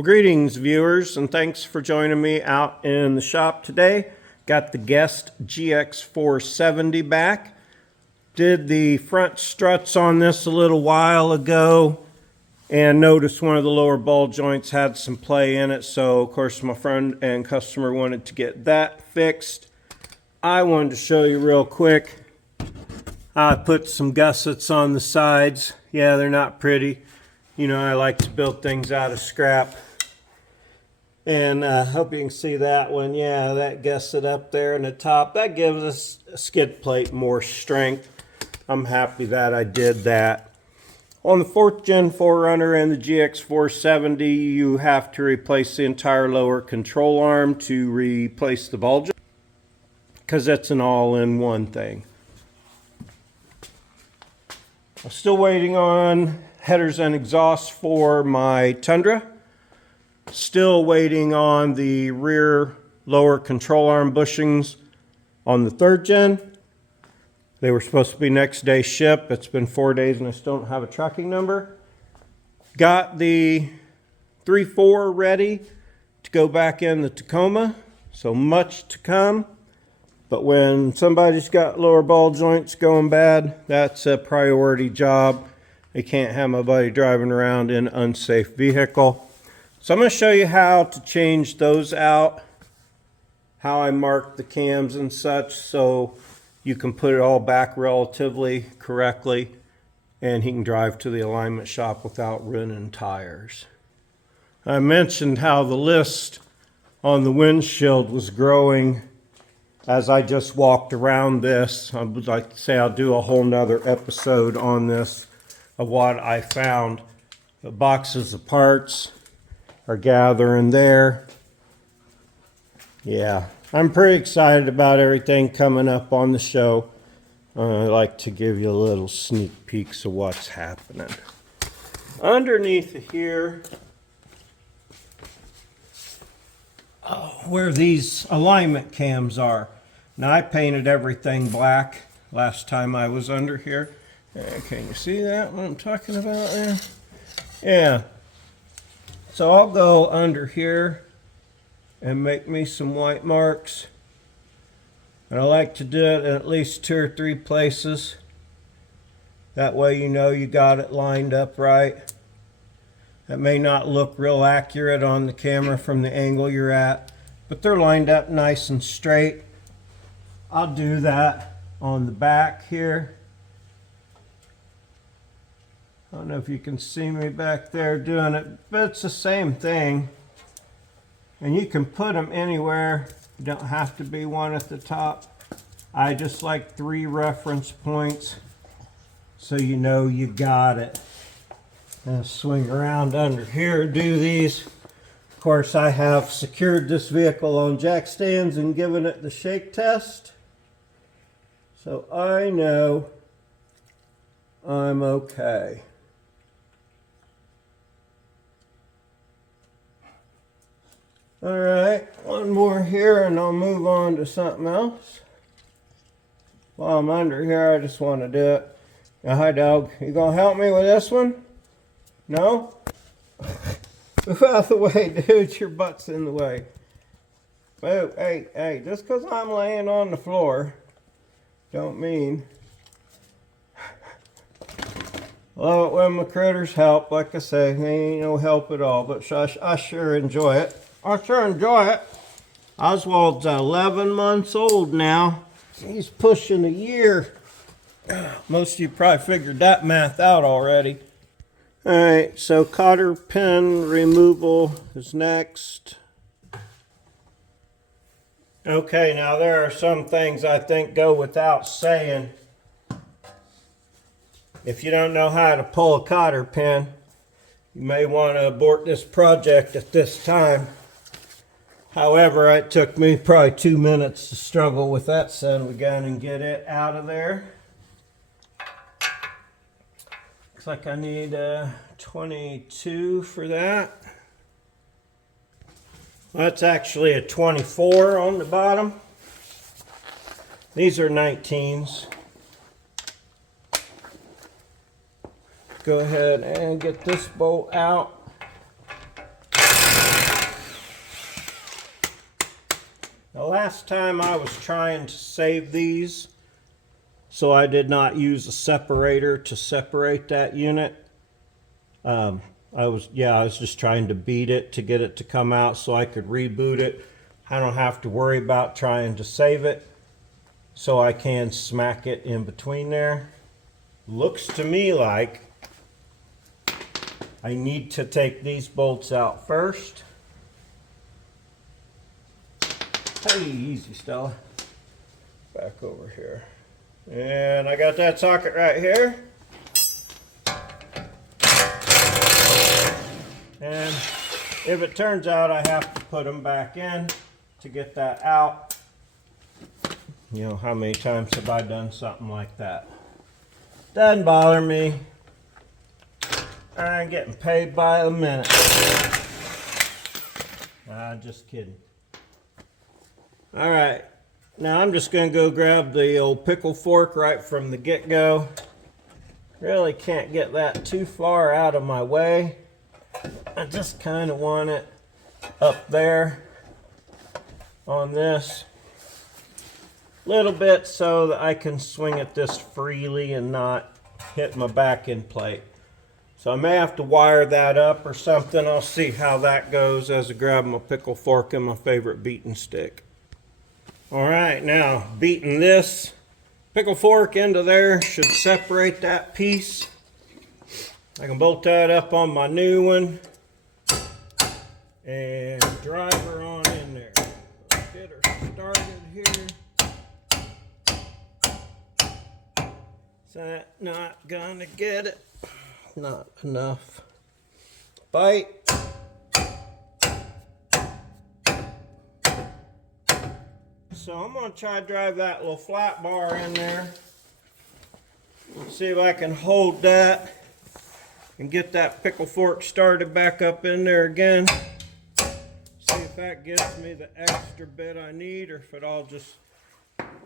Well, greetings viewers, and thanks for joining me out in the shop today. Got the Guest GX470 back. Did the front struts on this a little while ago and noticed one of the lower ball joints had some play in it, so of course my friend and customer wanted to get that fixed. I wanted to show you real quick. I put some gussets on the sides. Yeah, they're not pretty. You know, I like to build things out of scrap. And I hope you can see that one. Yeah, that gusset up there in the top, that gives us a skid plate more strength. I'm happy that I did that. On the 4th Gen 4runner and the GX470, you have to replace the entire lower control arm to replace the ball joint, because that's an all-in-one thing. I'm still waiting on headers and exhausts for my Tundra. Still waiting on the rear lower control arm bushings on the 3rd Gen. They were supposed to be next day ship. It's been 4 days and I still don't have a tracking number. Got the 3.4 ready to go back in the Tacoma. So much to come. But when somebody's got lower ball joints going bad, that's a priority job. They can't have my buddy driving around in an unsafe vehicle. So I'm going to show you how to change those out, how I mark the cams and such, so you can put it all back relatively correctly, and he can drive to the alignment shop without ruining tires. I mentioned how the list on the windshield was growing as I just walked around this. I would like to say I'll do a whole nother episode on this of what I found. The boxes of parts are gathering there. Yeah, I'm pretty excited about everything coming up on the show. I like to give you a little sneak peeks of what's happening. Underneath here, where these alignment cams are. Now I painted everything black last time I was under here. Can you see that, what I'm talking about there? Yeah. So I'll go under here and make me some white marks. And I like to do it in at least 2 or 3 places. That way you know you got it lined up right. That may not look real accurate on the camera from the angle you're at, but they're lined up nice and straight. I'll do that on the back here. I don't know if you can see me back there doing it, but it's the same thing. And you can put them anywhere. You don't have to be one at the top. I just like 3 reference points so you know you got it. And swing around under here, do these. Of course, I have secured this vehicle on jack stands and given it the shake test. So I know I'm okay. All right, one more here and I'll move on to something else. While I'm under here, I just want to do it. Now, hi dog, you gonna help me with this one? No? Move out of the way, dude, your butt's in the way. Oh, hey, just because I'm laying on the floor, don't mean. Love it when my critters help. Like I say, they ain't no help at all, but I sure enjoy it. I sure enjoy it. Oswald's 11 months old now. He's pushing a year. Most of you probably figured that math out already. Alright, so cotter pin removal is next. Okay, now there are some things I think go without saying. If you don't know how to pull a cotter pin, you may want to abort this project at this time. However, it took me probably 2 minutes to struggle with that son of a gun and get it out of there. Looks like I need 22 for that. That's actually a 24 on the bottom. These are 19s. Go ahead and get this bolt out. The last time I was trying to save these, so I did not use a separator to separate that unit. I was just trying to beat it to get it to come out so I could reboot it. I don't have to worry about trying to save it, so I can smack it in between there. Looks to me like I need to take these bolts out first. Hey, easy, Stella. Back over here. And I got that socket right here. And if it turns out I have to put them back in to get that out, you know, how many times have I done something like that? Doesn't bother me. I'm getting paid by the minute. Just kidding. All right, now I'm just going to go grab the old pickle fork right from the get-go. Really can't get that too far out of my way. I just kind of want it up there on this little bit so that I can swing it this freely and not hit my back-end plate. So I may have to wire that up or something. I'll see how that goes as I grab my pickle fork and my favorite beating stick. All right, now beating this pickle fork into there should separate that piece. I can bolt that up on my new one and drive her on in there. Let's get her started here. Is that not gonna get it? Not enough bite. So I'm going to try to drive that little flat bar in there. Let's see if I can hold that and get that pickle fork started back up in there again. See if that gives me the extra bit I need, or if it all just,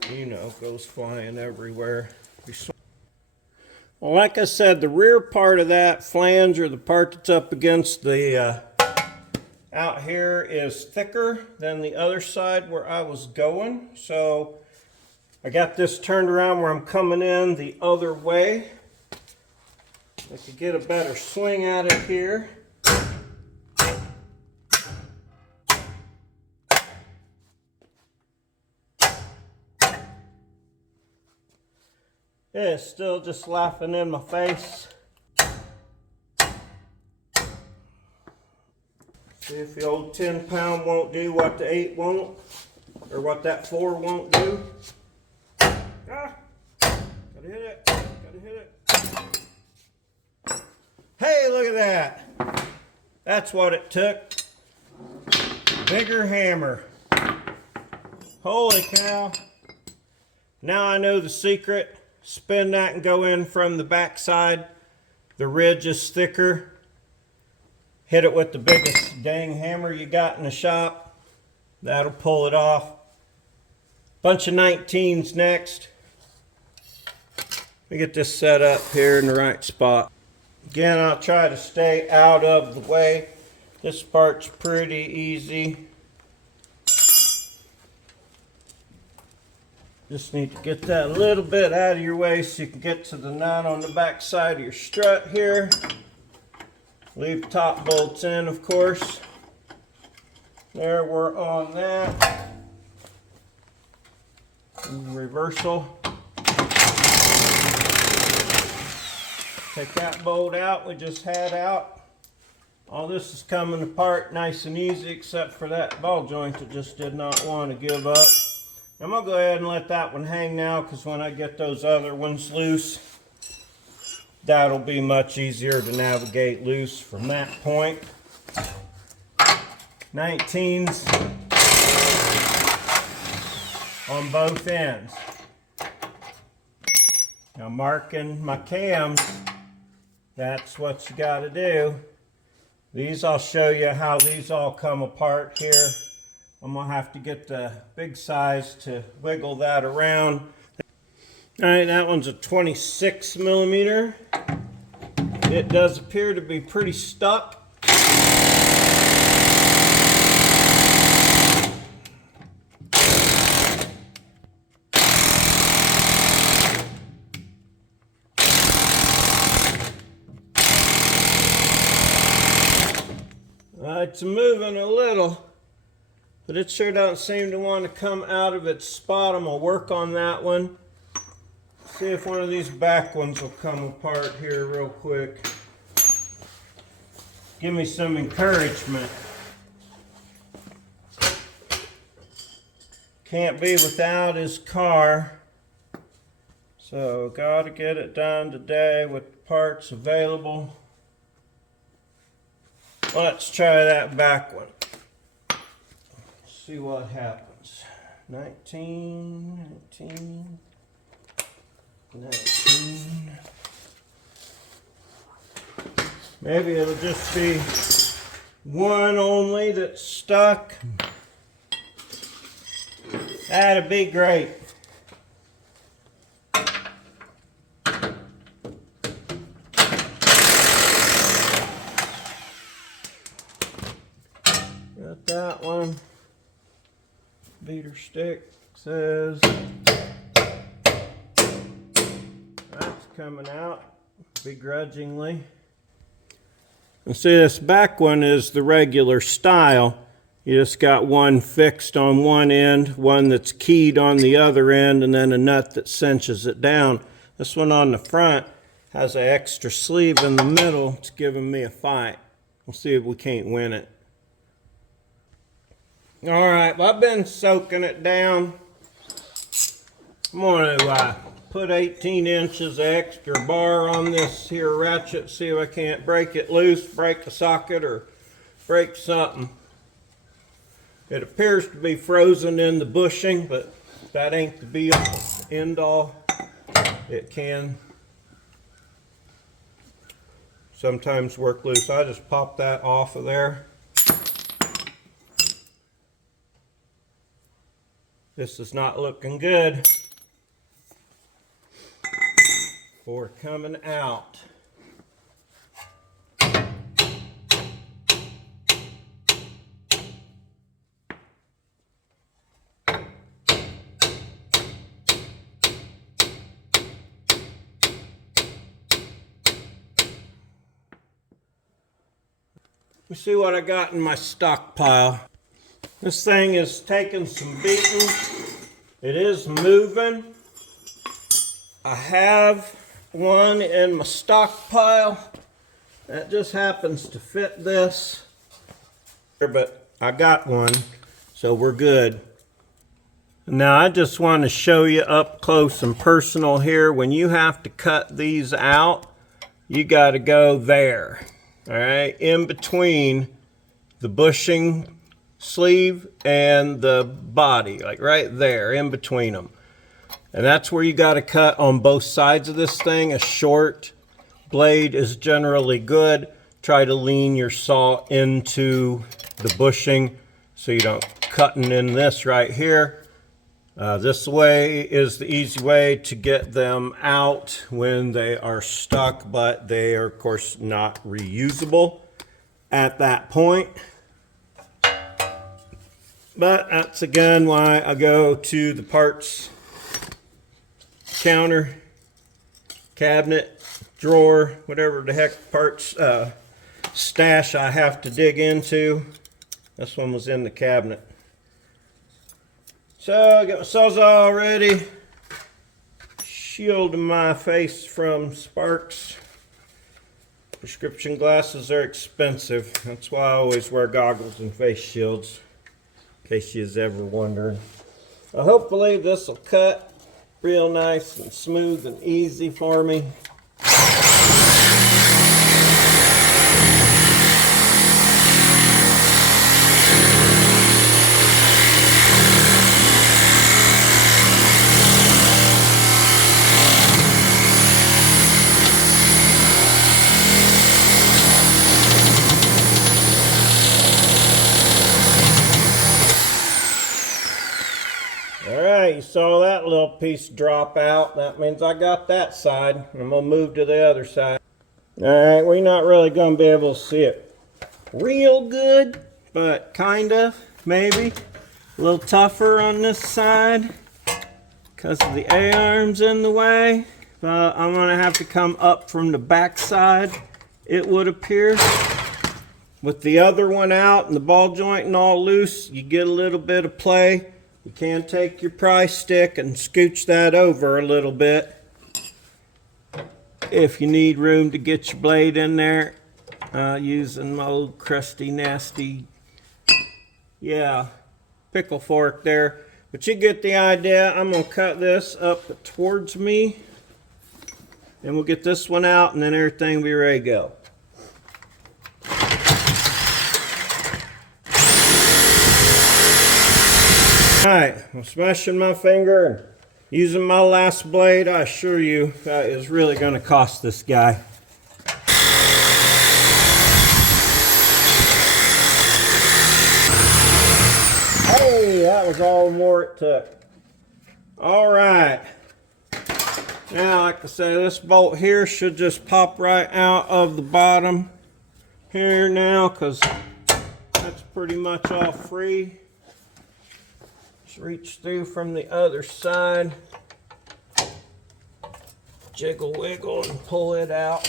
you know, goes flying everywhere. Well, like I said, the rear part of that flange, or the part that's up against the out here, is thicker than the other side where I was going. So I got this turned around where I'm coming in the other way. I could get a better swing at it here. It's still just laughing in my face. See if the old 10-pound won't do what the 8 won't, or what that 4 won't do. Ah, gotta hit it, gotta hit it. Hey, look at that. That's what it took. Bigger hammer. Holy cow. Now I know the secret. Spin that and go in from the back side. The ridge is thicker. Hit it with the biggest dang hammer you got in the shop. That'll pull it off. Bunch of 19s next. Let me get this set up here in the right spot. Again, I'll try to stay out of the way. This part's pretty easy. Just need to get that a little bit out of your way so you can get to the nut on the back side of your strut here. Leave top bolts in, of course. There, we're on that. Reversal. Take that bolt out we just had out. All this is coming apart nice and easy, except for that ball joint that just did not want to give up. I'm going to go ahead and let that one hang now, because when I get those other ones loose, that'll be much easier to navigate loose from that point. 19s on both ends. Now marking my cams, that's what you got to do. These, I'll show you how these all come apart here. I'm going to have to get the big size to wiggle that around. All right, that one's a 26 millimeter. It does appear to be pretty stuck. It's moving a little, but it sure doesn't seem to want to come out of its spot. I'm going to work on that one. See if one of these back ones will come apart here real quick. Give me some encouragement. Can't be without his car. So gotta get it done today with parts available. Let's try that back one. See what happens. 19. Maybe it'll just be one only that's stuck. That'd be great. Got that one. Beater stick says that's coming out begrudgingly. And see, this back one is the regular style. You just got one fixed on one end, one that's keyed on the other end, and then a nut that cinches it down. This one on the front has an extra sleeve in the middle. It's giving me a fight. We'll see if we can't win it. All right, well, I've been soaking it down. I'm going to put 18 inches of extra bar on this here ratchet, see if I can't break it loose, break a socket, or break something. It appears to be frozen in the bushing, but that ain't the be all end all. It can sometimes work loose. I just pop that off of there. This is not looking good for coming out. Let's see what I got in my stockpile. This thing is taking some beating. It is moving. I have one in my stockpile that just happens to fit this. But I got one, so we're good. Now I just want to show you up close and personal here. When you have to cut these out, you got to go there. All right, in between the bushing sleeve and the body, like right there in between them. And that's where you got to cut on both sides of this thing. A short blade is generally good. Try to lean your saw into the bushing so you don't cutting in this right here. This way is the easy way to get them out when they are stuck, but they are of course not reusable at that point. But that's again why I go to the parts counter, cabinet, drawer, whatever the heck parts stash I have to dig into. This one was in the cabinet. So I got my sawzall ready, shielding my face from sparks. Prescription glasses are expensive. That's why I always wear goggles and face shields, in case you was ever wondering. Hopefully this will cut real nice and smooth and easy for me. You saw that little piece drop out. That means I got that side. I'm going to move to the other side. Alright, we're not really going to be able to see it real good, but kind of, maybe. A little tougher on this side because of the A-arms in the way. But I'm going to have to come up from the back side, it would appear. with the other one out and the ball joint and all loose, you get a little bit of play. You can take your pry stick and scooch that over a little bit if you need room to get your blade in there. Using my old crusty, nasty, pickle fork there. But you get the idea. I'm going to cut this up towards me. And we'll get this one out and then everything will be ready to go. Alright, I'm smashing my finger and using my last blade. I assure you that is really going to cost this guy. Hey, that was all the more it took. Alright. Now, like I say, this bolt here should just pop right out of the bottom here now, because that's pretty much all free. Just reach through from the other side. Jiggle wiggle and pull it out.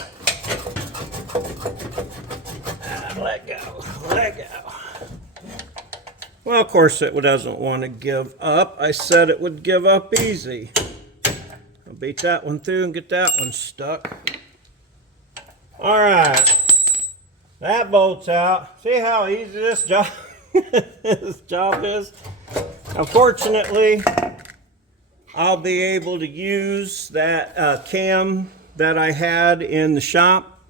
Let go, let go. Well, of course it doesn't want to give up. I said it would give up easy. I'll beat that one through and get that one stuck. All right, that bolt's out. See how easy this job, this job is? Unfortunately, I'll be able to use that cam that I had in the shop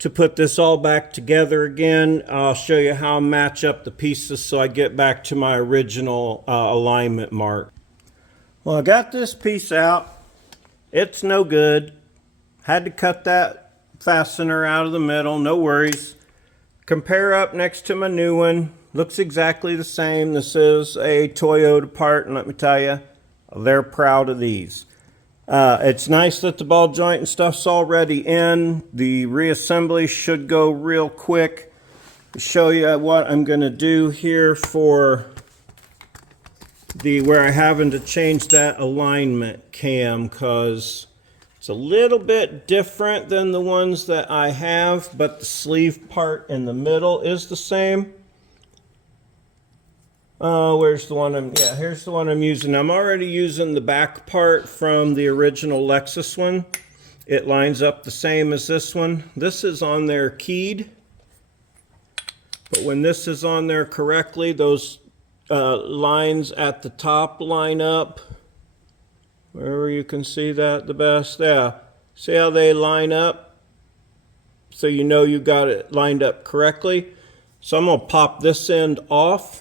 to put this all back together again. I'll show you how I match up the pieces so I get back to my original alignment mark. Well, I got this piece out. It's no good. Had to cut that fastener out of the middle, no worries. Compare up next to my new one. Looks exactly the same. This is a Toyota part, and let me tell you, they're proud of these. It's nice that the ball joint and stuff's already in. The reassembly should go real quick. I'll show you what I'm going to do here for where I'm having to change that alignment cam, because it's a little bit different than the ones that I have, but the sleeve part in the middle is the same. Where's the one here's the one I'm using. I'm already using the back part from the original Lexus one. It lines up the same as this one. This is on there keyed, but when this is on there correctly, those lines at the top line up. Wherever you can see that the best. Yeah, see how they line up? So you know you got it lined up correctly. So I'm going to pop this end off.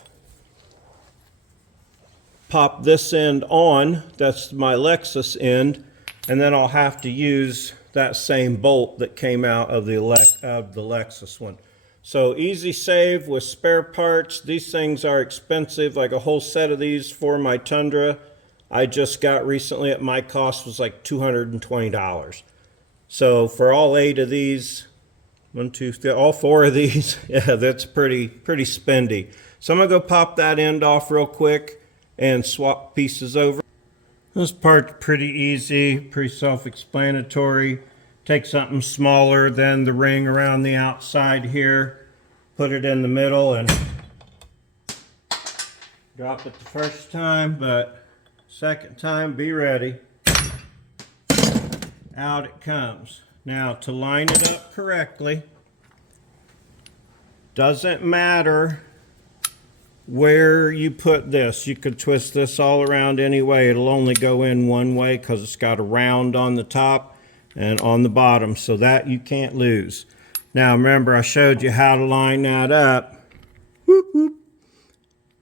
Pop this end on, that's my Lexus end, and then I'll have to use that same bolt that came out of the Lexus one. So easy save with spare parts. These things are expensive, like a whole set of these for my Tundra I just got recently at my cost was like $220. So for all 8 of these, 1, 2, 3, all 4 of these, yeah, that's pretty spendy. So I'm gonna go pop that end off real quick and swap pieces over. This part's pretty easy, pretty self-explanatory. Take something smaller than the ring around the outside here, put it in the middle and drop it the first time, but second time, be ready. Out it comes. Now to line it up correctly, doesn't matter where you put this. You could twist this all around anyway. It'll only go in one way because it's got a round on the top and on the bottom, so that you can't lose. Now remember, I showed you how to line that up. Whoop, whoop.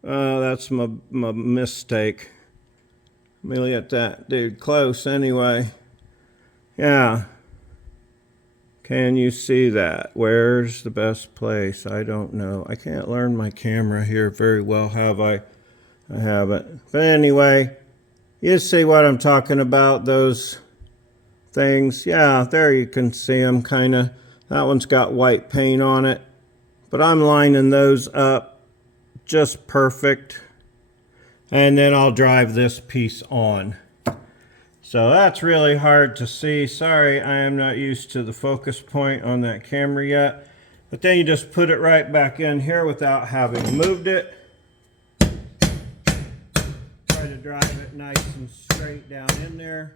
That's my mistake. Let me get that dude close anyway. Yeah. Can you see that? Where's the best place? I don't know. I can't learn my camera here very well, have I? I haven't. But anyway, you see what I'm talking about, those things. Yeah, there you can see them kind of. That one's got white paint on it. But I'm lining those up just perfect. And then I'll drive this piece on. So that's really hard to see. Sorry, I am not used to the focus point on that camera yet. But then you just put it right back in here without having moved it. Try to drive it nice and straight down in there.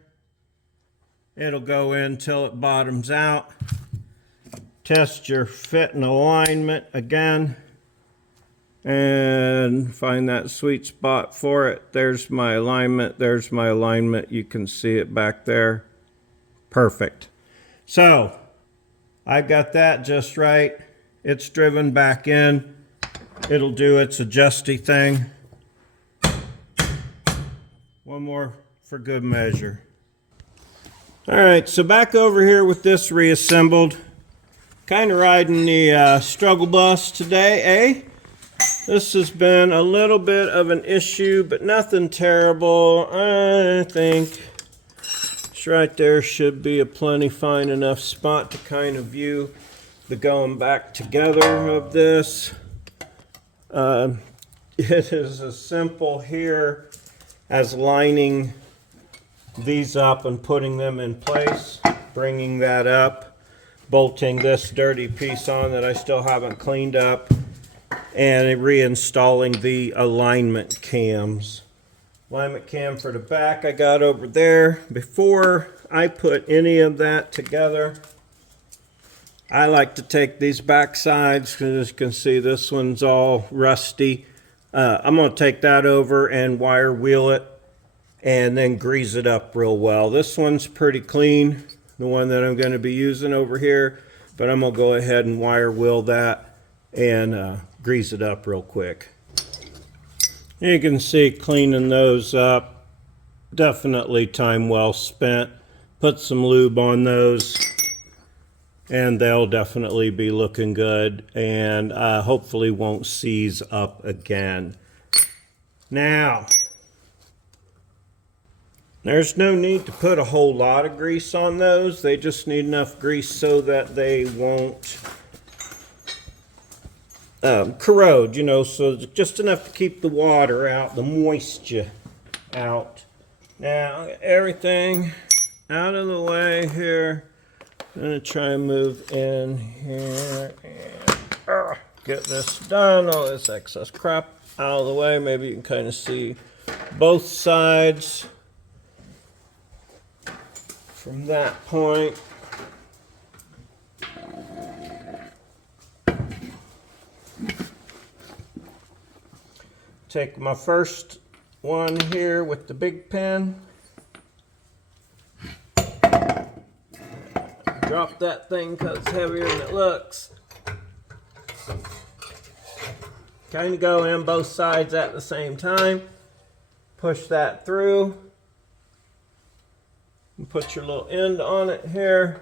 It'll go in till it bottoms out. Test your fit and alignment again. And find that sweet spot for it. There's my alignment. There's my alignment. You can see it back there. Perfect. So I got that just right. It's driven back in. It'll do its adjusty thing. One more for good measure. All right, so back over here with this reassembled. Kind of riding the struggle bus today, eh? This has been a little bit of an issue, but nothing terrible. I think it's right there should be a plenty fine enough spot to kind of view the going back together of this. It is as simple here as lining these up and putting them in place, bringing that up, bolting this dirty piece on that I still haven't cleaned up, and reinstalling the alignment cams. Alignment cam for the back I got over there. Before I put any of that together, I like to take these back sides, because as you can see this one's all rusty. I'm going to take that over and wire wheel it and then grease it up real well. This one's pretty clean, the one that I'm going to be using over here, but I'm going to go ahead and wire wheel that and grease it up real quick. You can see cleaning those up, definitely time well spent. Put some lube on those and they'll definitely be looking good, and hopefully won't seize up again. Now, there's no need to put a whole lot of grease on those. They just need enough grease so that they won't corrode, you know, so just enough to keep the water out, the moisture out. Now, everything out of the way here. I'm going to try and move in here and get this done. All this excess crap out of the way. Maybe you can kind of see both sides from that point. Take my first one here with the big pen. Drop that thing because it's heavier than it looks. Kind of go in both sides at the same time. Push that through. And put your little end on it here.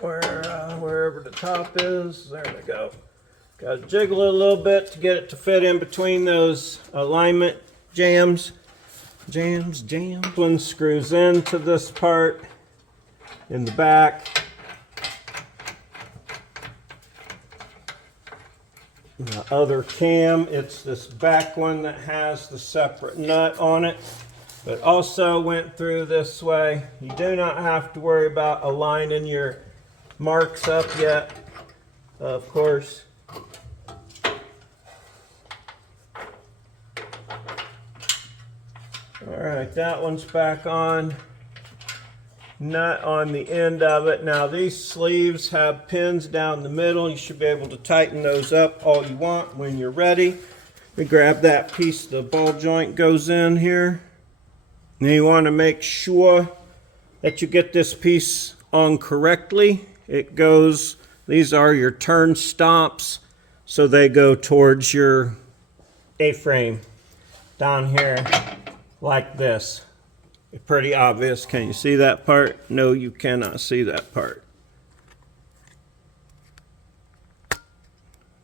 Wherever the top is. There we go. Got to jiggle it a little bit to get it to fit in between those alignment jams. Jams. One screws into this part in the back. The other cam, it's this back one that has the separate nut on it, but also went through this way. You do not have to worry about aligning your marks up yet, of course. Alright, that one's back on. Nut on the end of it. Now these sleeves have pins down the middle. You should be able to tighten those up all you want when you're ready. We grab that piece, the ball joint goes in here. Now you want to make sure that you get this piece on correctly. It goes, these are your turn stops, so they go towards your A-frame down here like this. Pretty obvious. Can you see that part? No, you cannot see that part.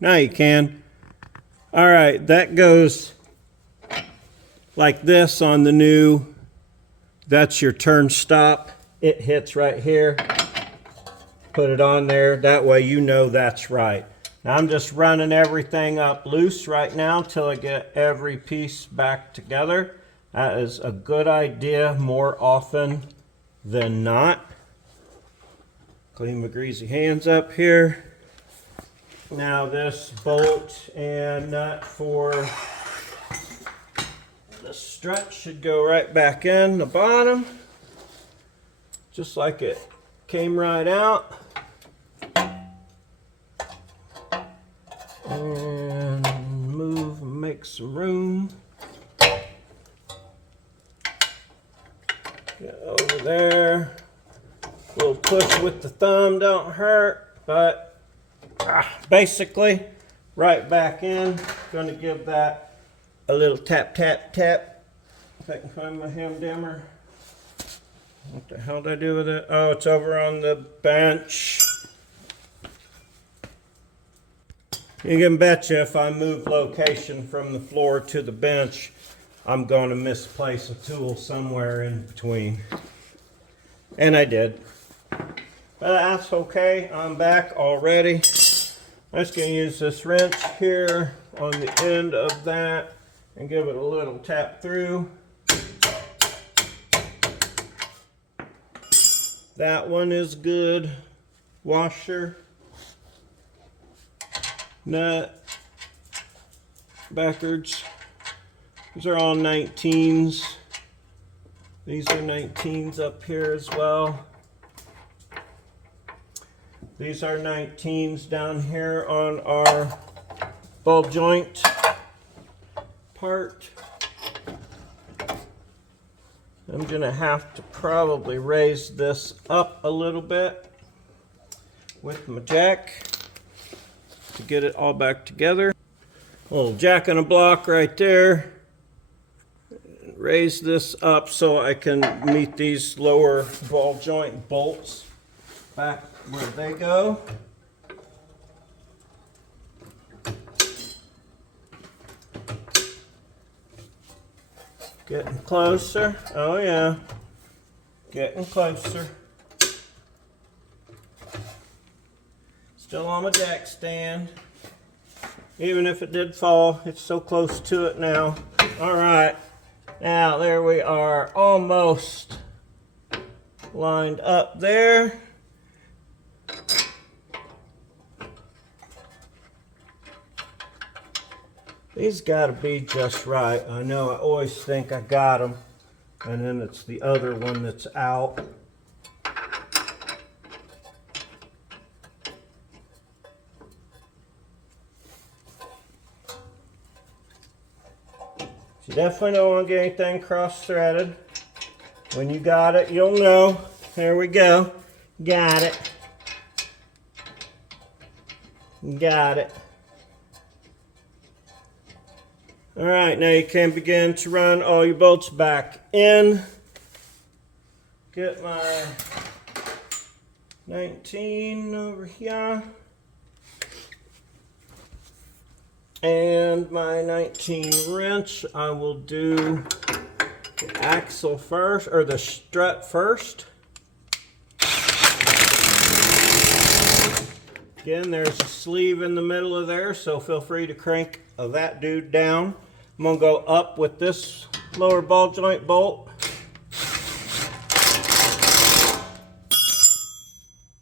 Now you can. All right, that goes like this on the new. That's your turn stop. It hits right here. Put it on there. That way you know that's right. Now I'm just running everything up loose right now till I get every piece back together. That is a good idea more often than not. Clean my greasy hands up here. Now this bolt and nut for the strut should go right back in the bottom, just like it came right out. And move and make some room. Get over there. A little push with the thumb don't hurt, but basically right back in. Going to give that a little tap, tap, tap. If I can find my hem dimmer. What the hell did I do with it? Oh, it's over on the bench. You can betcha if I move location from the floor to the bench, I'm going to misplace a tool somewhere in between. And I did. But that's okay. I'm back already. I'm just going to use this wrench here on the end of that and give it a little tap through. That one is good. Washer. Nut. Backwards. These are all 19s. These are 19s up here as well. These are 19s down here on our ball joint part. I'm going to have to probably raise this up a little bit with my jack to get it all back together. A little jack and a block right there. Raise this up so I can meet these lower ball joint bolts back where they go. Getting closer. Oh yeah. Getting closer. Still on my jack stand. Even if it did fall, it's so close to it now. Alright. Now there we are, almost lined up there. These got to be just right. I know I always think I got them, and then it's the other one that's out. You definitely don't want to get anything cross-threaded. When you got it, you'll know. There we go. Got it. Got it. Alright, now you can begin to run all your bolts back in. Get my 19 over here. And my 19 wrench. I will do the axle first, or the strut first. Again, there's a sleeve in the middle of there, so feel free to crank that dude down. I'm going to go up with this lower ball joint bolt.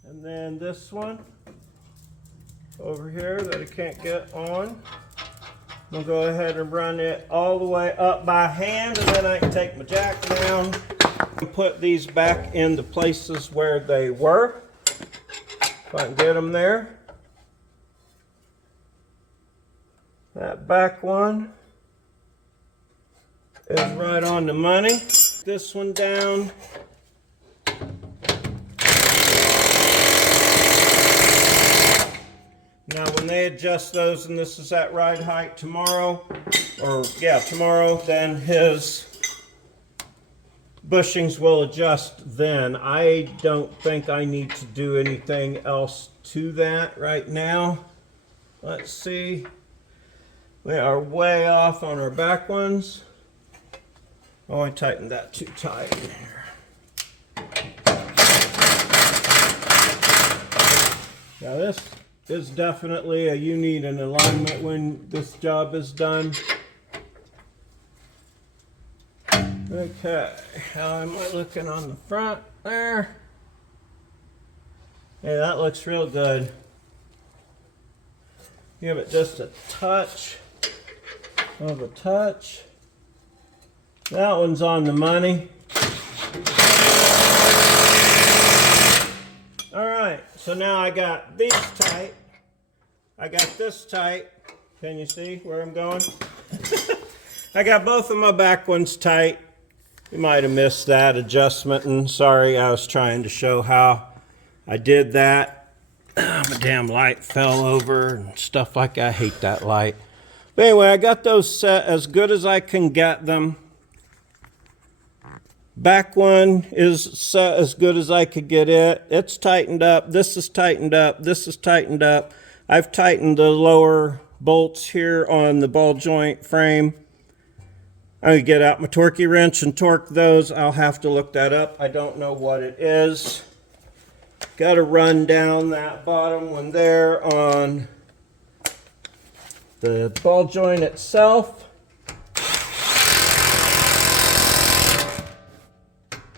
And then this one over here that I can't get on. I'm going to go ahead and run it all the way up by hand, and then I can take my jack down and put these back in the places where they were. If I can get them there. That back one is right on the money. This one down. Now when they adjust those, and this is at ride height tomorrow, tomorrow, then his bushings will adjust then. I don't think I need to do anything else to that right now. Let's see. We are way off on our back ones. Oh, I tightened that too tight there. Now this is definitely you need an alignment when this job is done. Okay, how am I looking on the front there? Hey, that looks real good. Give it just a touch of a touch. That one's on the money. All right, so now I got these tight. I got this tight. Can you see where I'm going? I got both of my back ones tight. You might have missed that adjustment, and sorry, I was trying to show how I did that. My damn light fell over and stuff like that. I hate that light. But anyway, I got those set as good as I can get them. Back one is set as good as I could get it. It's tightened up. This is tightened up. This is tightened up. I've tightened the lower bolts here on the ball joint frame. I'm going to get out my torquey wrench and torque those. I'll have to look that up. I don't know what it is. Got to run down that bottom one there on the ball joint itself.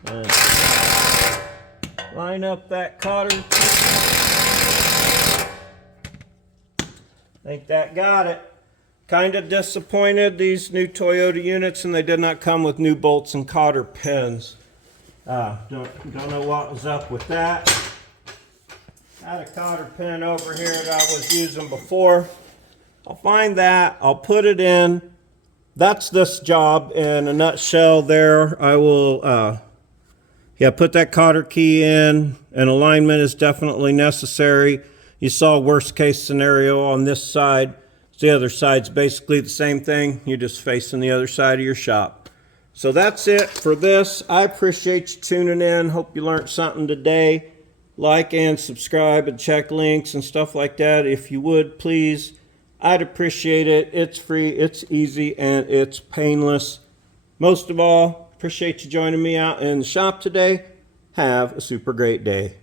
And line up that cotter. I think that got it. Kind of disappointed, these new Toyota units, and they did not come with new bolts and cotter pins. Don't know what was up with that. Had a cotter pin over here that I was using before. I'll find that, I'll put it in. That's this job in a nutshell there. I will put that cotter key in. An alignment is definitely necessary. You saw worst case scenario on this side. The other side's basically the same thing. You're just facing the other side of your shop. So that's it for this. I appreciate you tuning in. Hope you learned something today. Like and subscribe and check links and stuff like that. If you would, please, I'd appreciate it. It's free, it's easy, and it's painless. Most of all, appreciate you joining me out in the shop today. Have a super great day.